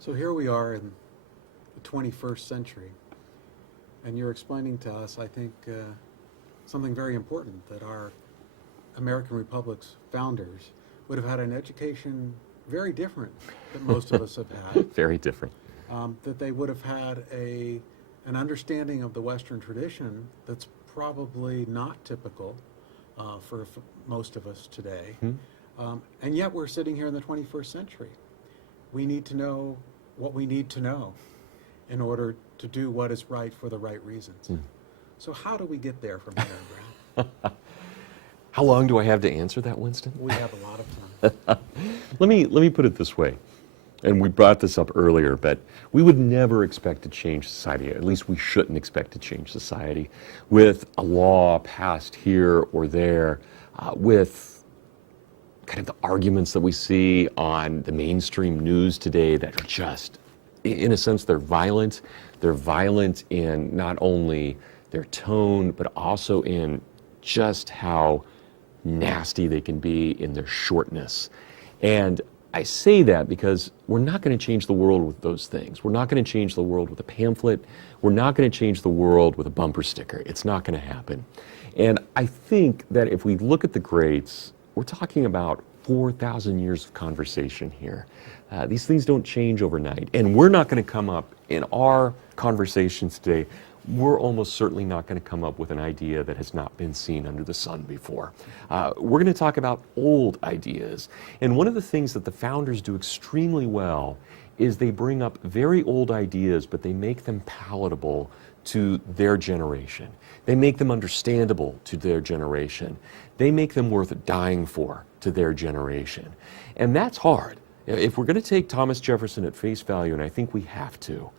So here we are in the 21st century, and you're explaining to us, I think, something very important, that our American Republic's founders would have had an education very different than most of us have had. Very different. That they would have had an understanding of the Western tradition that's probably not typical for most of us today. And yet we're sitting here in the 21st century. We need to know what we need to know in order to do what is right for the right reasons. So how do we get there from here, Brad? How long do I have to answer that, Winston? We have a lot of time. Let me put it this way, and we brought this up earlier, but we would never expect to change society, at least we shouldn't expect to change society, with a law passed here or there, with kind of the arguments that we see on the mainstream news today that are just, in a sense, they're violent. They're violent in not only their tone, but also in just how nasty they can be in their shortness. And I say that because we're not going to change the world with those things. We're not going to change the world with a pamphlet. We're not going to change the world with a bumper sticker. It's not going to happen. And I think that if we look at the greats, we're talking about 4,000 years of conversation here. These things don't change overnight. And we're not going to come up in our conversations today, we're almost certainly not going to come up with an idea that has not been seen under the sun before. We're going to talk about old ideas. And one of the things that the founders do extremely well is they bring up very old ideas, but they make them palatable to their generation. They make them understandable to their generation. They make them worth dying for to their generation. And that's hard. If we're going to take Thomas Jefferson at face value, and I think we have to,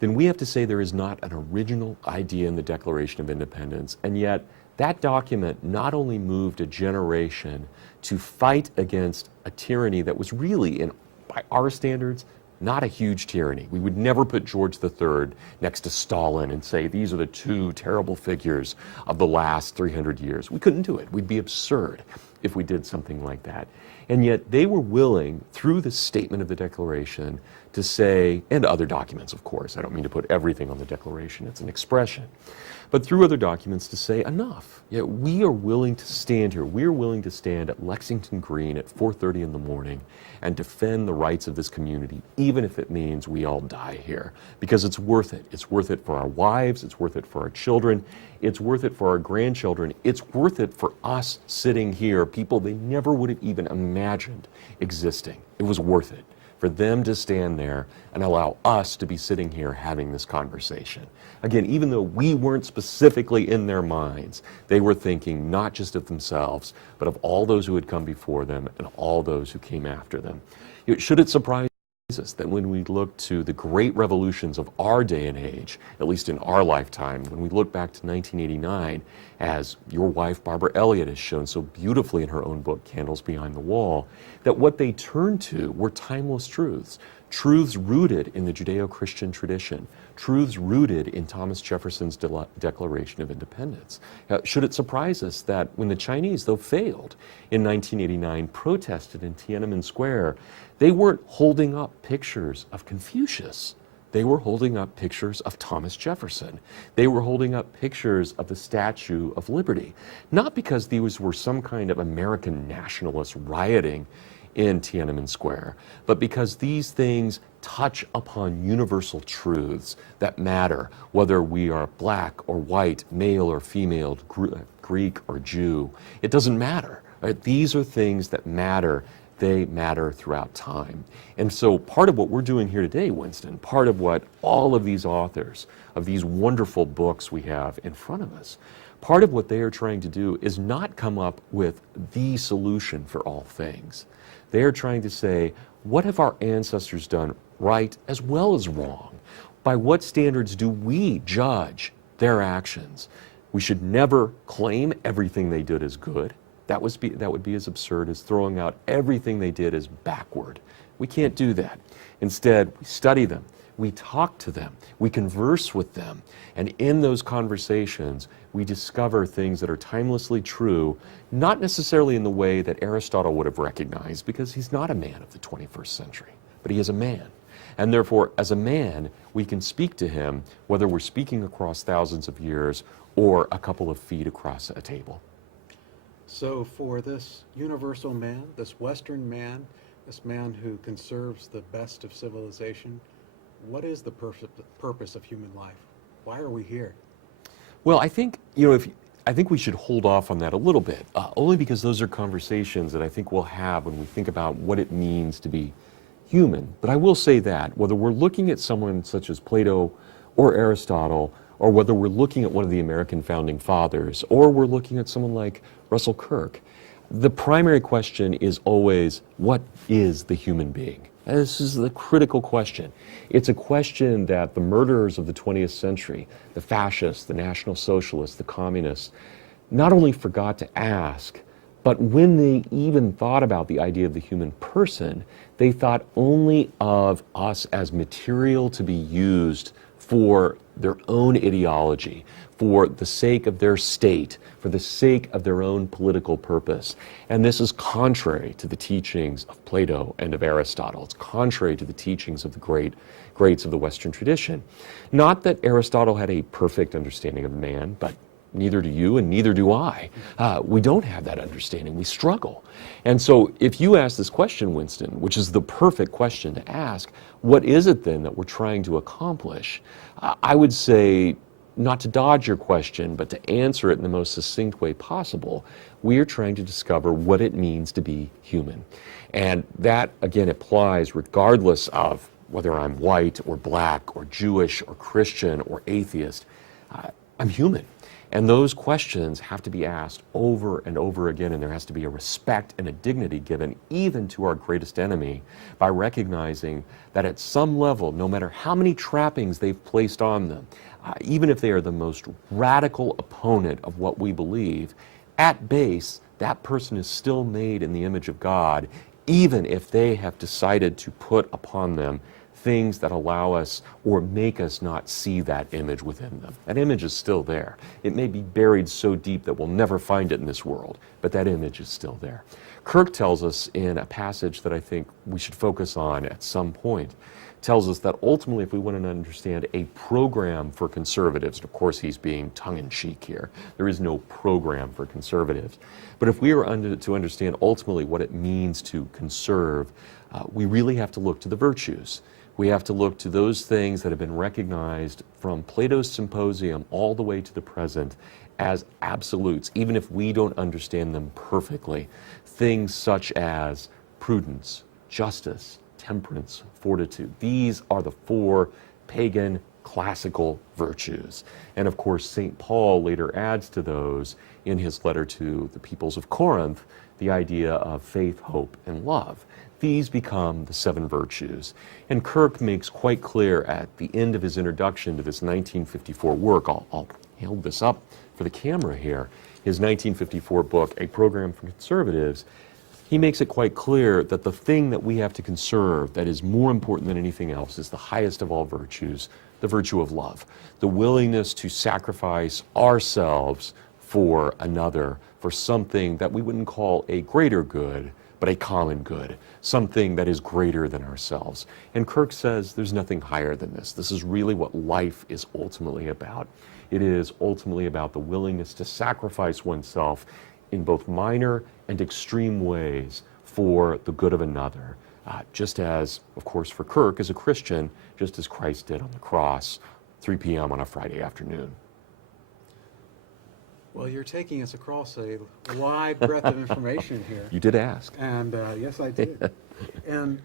then we have to say there is not an original idea in the Declaration of Independence. And yet, that document not only moved a generation to fight against a tyranny that was really, by our standards, not a huge tyranny. We would never put George III next to Stalin and say, these are the two terrible figures of the last 300 years. We couldn't do it. We'd be absurd if we did something like that. And yet they were willing, through the statement of the Declaration, to say, and other documents, of course, I don't mean to put everything on the Declaration, it's an expression, but through other documents to say, enough. Yeah, we are willing to stand here. We're willing to stand at Lexington Green at 4:30 in the morning and defend the rights of this community, even if it means we all die here, because it's worth it. It's worth it for our wives, it's worth it for our children, it's worth it for our grandchildren, it's worth it for us sitting here, people they never would have even imagined existing. It was worth it for them to stand there and allow us to be sitting here having this conversation. Again, even though we weren't specifically in their minds, they were thinking not just of themselves, but of all those who had come before them and all those who came after them. Should it surprise us that when we look to the great revolutions of our day and age, at least in our lifetime, when we look back to 1989, as your wife Barbara Elliott has shown so beautifully in her own book, Candles Behind the Wall, that what they turned to were timeless truths, truths rooted in the Judeo-Christian tradition, truths rooted in Thomas Jefferson's Declaration of Independence. Should it surprise us that when the Chinese, though failed in 1989, protested in Tiananmen Square, they weren't holding up pictures of Confucius. They were holding up pictures of Thomas Jefferson. They were holding up pictures of the Statue of Liberty. Not because these were some kind of American nationalists rioting in Tiananmen Square, but because these things touch upon universal truths that matter, whether we are black or white, male or female, Greek or Jew. It doesn't matter. Right? These are things that matter. They matter throughout time. And so part of what we're doing here today, Winston, part of what all of these authors of these wonderful books we have in front of us, part of what they are trying to do is not come up with the solution for all things. They are trying to say, what have our ancestors done right as well as wrong? By what standards do we judge their actions? We should never claim everything they did as good. That would be as absurd as throwing out everything they did as backward. We can't do that. Instead, we study them, we talk to them, we converse with them, and in those conversations, we discover things that are timelessly true, not necessarily in the way that Aristotle would have recognized, because he's not a man of the 21st century, but he is a man. And therefore, as a man, we can speak to him whether we're speaking across thousands of years or a couple of feet across a table. So for this universal man, this Western man, this man who conserves the best of civilization, what is the purpose of human life? Why are we here? Well, I think, I think we should hold off on that a little bit, only because those are conversations that I think we'll have when we think about what it means to be human. But I will say that whether we're looking at someone such as Plato or Aristotle, or whether we're looking at one of the American founding fathers, or we're looking at someone like Russell Kirk, the primary question is always, what is the human being? And this is the critical question. It's a question that the murderers of the 20th century, the fascists, the National Socialists, the communists, not only forgot to ask, but when they even thought about the idea of the human person, they thought only of us as material to be used for their own ideology, for the sake of their state, for the sake of their own political purpose. And this is contrary to the teachings of Plato and of Aristotle. It's contrary to the teachings of the greats of the Western tradition. Not that Aristotle had a perfect understanding of man, but neither do you and neither do I. We don't have that understanding. We struggle. And so if you ask this question, Winston, which is the perfect question to ask, what is it then that we're trying to accomplish? I would say, not to dodge your question, but to answer it in the most succinct way possible, we are trying to discover what it means to be human. And that, again, applies regardless of whether I'm white or black or Jewish or Christian or atheist. I'm human. And those questions have to be asked over and over again, and there has to be a respect and a dignity given even to our greatest enemy by recognizing that at some level, no matter how many trappings they've placed on them, even if they are the most radical opponent of what we believe, at base, that person is still made in the image of God, even if they have decided to put upon them things that allow us or make us not see that image within them. That image is still there. It may be buried so deep that we'll never find it in this world, but that image is still there. Kirk tells us in a passage that I think we should focus on at some point, tells us that ultimately if we want to understand a program for conservatives, and of course he's being tongue-in-cheek here, there is no program for conservatives, but if we are to understand ultimately what it means to conserve, we really have to look to the virtues. We have to look to those things that have been recognized from Plato's Symposium all the way to the present as absolutes, even if we don't understand them perfectly. Things such as prudence, justice, temperance, fortitude. These are the four pagan classical virtues. And of course, St. Paul later adds to those in his letter to the peoples of Corinth, the idea of faith, hope, and love. These become the seven virtues. And Kirk makes quite clear at the end of his introduction to this 1954 work, I'll hold this up for the camera here, his 1954 book, A Program for Conservatives, he makes it quite clear that the thing that we have to conserve that is more important than anything else is the highest of all virtues, the virtue of love, the willingness to sacrifice ourselves for another, for something that we wouldn't call a greater good, but a common good, something that is greater than ourselves. And Kirk says there's nothing higher than this. This is really what life is ultimately about. It is ultimately about the willingness to sacrifice oneself in both minor and extreme ways for the good of another. Just as, of course, for Kirk as a Christian, just as Christ did on the cross, 3 p.m. on a Friday afternoon. Well, you're taking us across a wide breadth of information here. You did ask. And yes, I did. And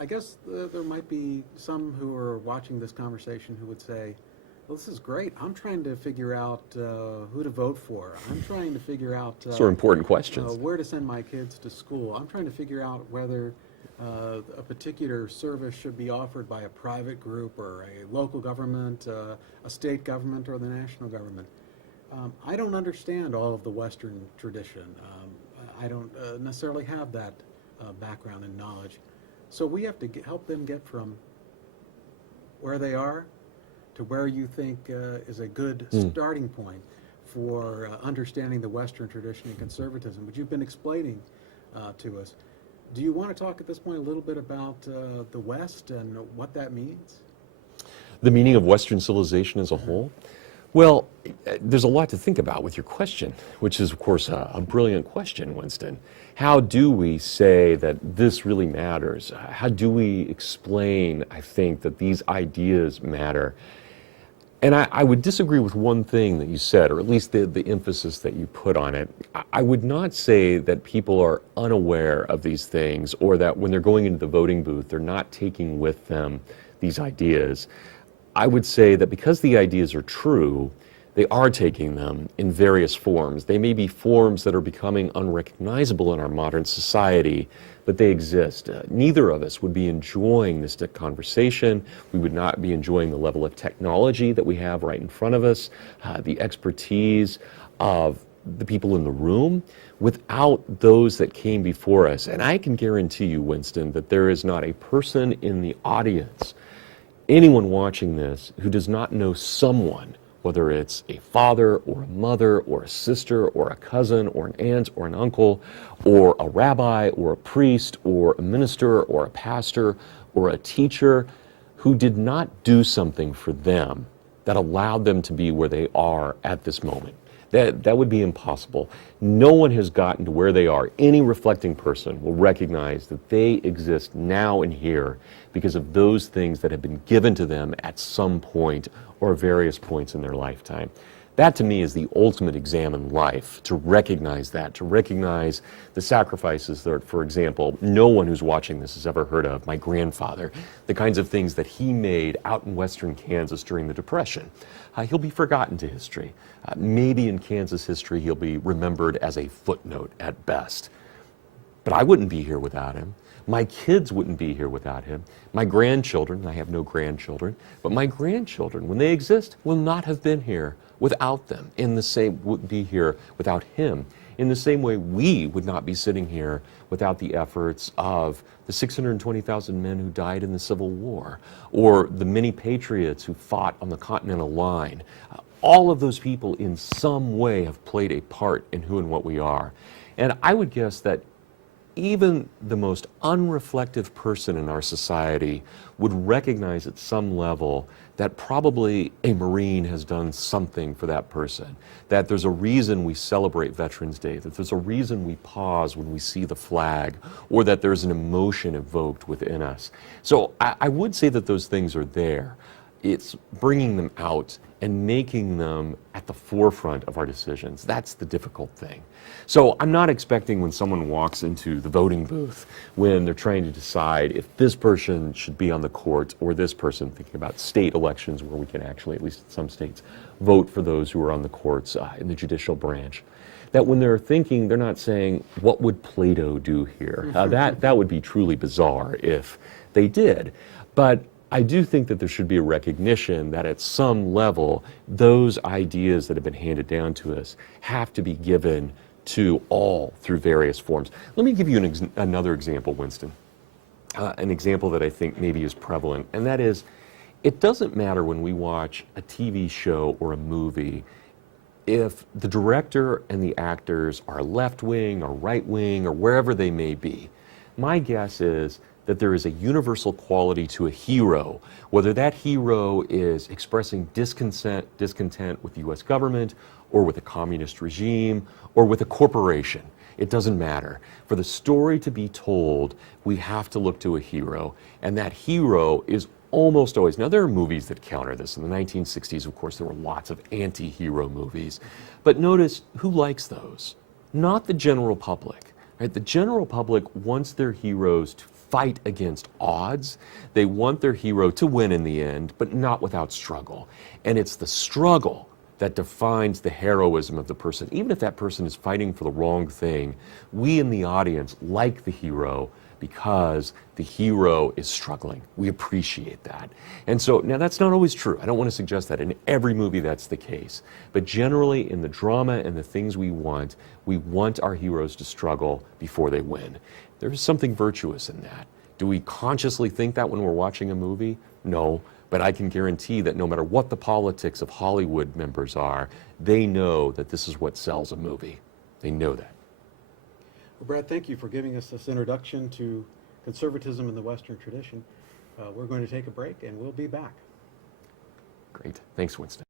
I guess there might be some who are watching this conversation who would say, well, this is great. I'm trying to figure out who to vote for. I'm trying to figure out So important questions. Where to send my kids to school. I'm trying to figure out whether a particular service should be offered by a private group or a local government, a state government, or the national government. I don't understand all of the Western tradition. I don't necessarily have that background and knowledge. So we have to help them get from where they are to where you think is a good starting point for understanding the Western tradition and conservatism, which you've been explaining to us. Do you want to talk at this point a little bit about the West and what that means? The meaning of Western civilization as a whole? Well, there's a lot to think about with your question, which is, of course, a brilliant question, Winston. How do we say that this really matters? How do we explain, I think, that these ideas matter? And I would disagree with one thing that you said, or at least the emphasis that you put on it. I would not say that people are unaware of these things, or that when they're going into the voting booth, they're not taking with them these ideas. I would say that because the ideas are true, they are taking them in various forms. They may be forms that are becoming unrecognizable in our modern society, but they exist. Neither of us would be enjoying this conversation. We would not be enjoying the level of technology that we have right in front of us, the expertise of the people in the room, without those that came before us. And I can guarantee you, Winston, that there is not a person in the audience, anyone watching this, who does not know someone, whether it's a father or a mother or a sister or a cousin or an aunt or an uncle or a rabbi or a priest or a minister or a pastor or a teacher, who did not do something for them that allowed them to be where they are at this moment. That would be impossible. No one has gotten to where they are. Any reflecting person will recognize that they exist now and here because of those things that have been given to them at some point or various points in their lifetime. That, to me, is the ultimate exam in life, to recognize that, to recognize the sacrifices that, for example, no one who's watching this has ever heard of. My grandfather, the kinds of things that he made out in western Kansas during the Depression. He'll be forgotten to history. Maybe in Kansas history he'll be remembered as a footnote at best. But I wouldn't be here without him. My kids wouldn't be here without him. My grandchildren, I have no grandchildren, but my grandchildren, when they exist, will not have been here without them. Would be here without him. In the same way, we would not be sitting here without the efforts of the 620,000 men who died in the Civil War, or the many patriots who fought on the Continental Line. All of those people in some way have played a part in who and what we are. And I would guess that even the most unreflective person in our society would recognize at some level that probably a Marine has done something for that person, that there's a reason we celebrate Veterans Day, that there's a reason we pause when we see the flag, or that there's an emotion evoked within us. So I would say that those things are there. It's bringing them out and making them at the forefront of our decisions. That's the difficult thing. So I'm not expecting when someone walks into the voting booth, when they're trying to decide if this person should be on the court or this person, thinking about state elections where we can actually, at least in some states, vote for those who are on the courts in the judicial branch, that when they're thinking, they're not saying, what would Plato do here? That would be truly bizarre if they did. But I do think that there should be a recognition that at some level, those ideas that have been handed down to us have to be given to all through various forms. Let me give you another example, Winston. An example that I think maybe is prevalent, and that is, it doesn't matter when we watch a TV show or a movie if the director and the actors are left-wing or right-wing or wherever they may be. My guess is that there is a universal quality to a hero, whether that hero is expressing discontent with the U.S. government or with a communist regime or with a corporation. It doesn't matter. For the story to be told, we have to look to a hero, and that hero is almost always, now there are movies that counter this. In the 1960s, of course, there were lots of anti-hero movies, but notice who likes those? Not the general public. Right? The general public wants their heroes to fight against odds. They want their hero to win in the end, but not without struggle. And it's the struggle that defines the heroism of the person. Even if that person is fighting for the wrong thing, we in the audience like the hero because the hero is struggling. We appreciate that. And so, now that's not always true. I don't want to suggest that in every movie that's the case. But generally in the drama and the things we want our heroes to struggle before they win. There's something virtuous in that. Do we consciously think that when we're watching a movie? No, but I can guarantee that no matter what the politics of Hollywood members are, they know that this is what sells a movie. They know that. Well, Brad, thank you for giving us this introduction to conservatism in the Western tradition. We're going to take a break, and we'll be back. Great. Thanks, Winston.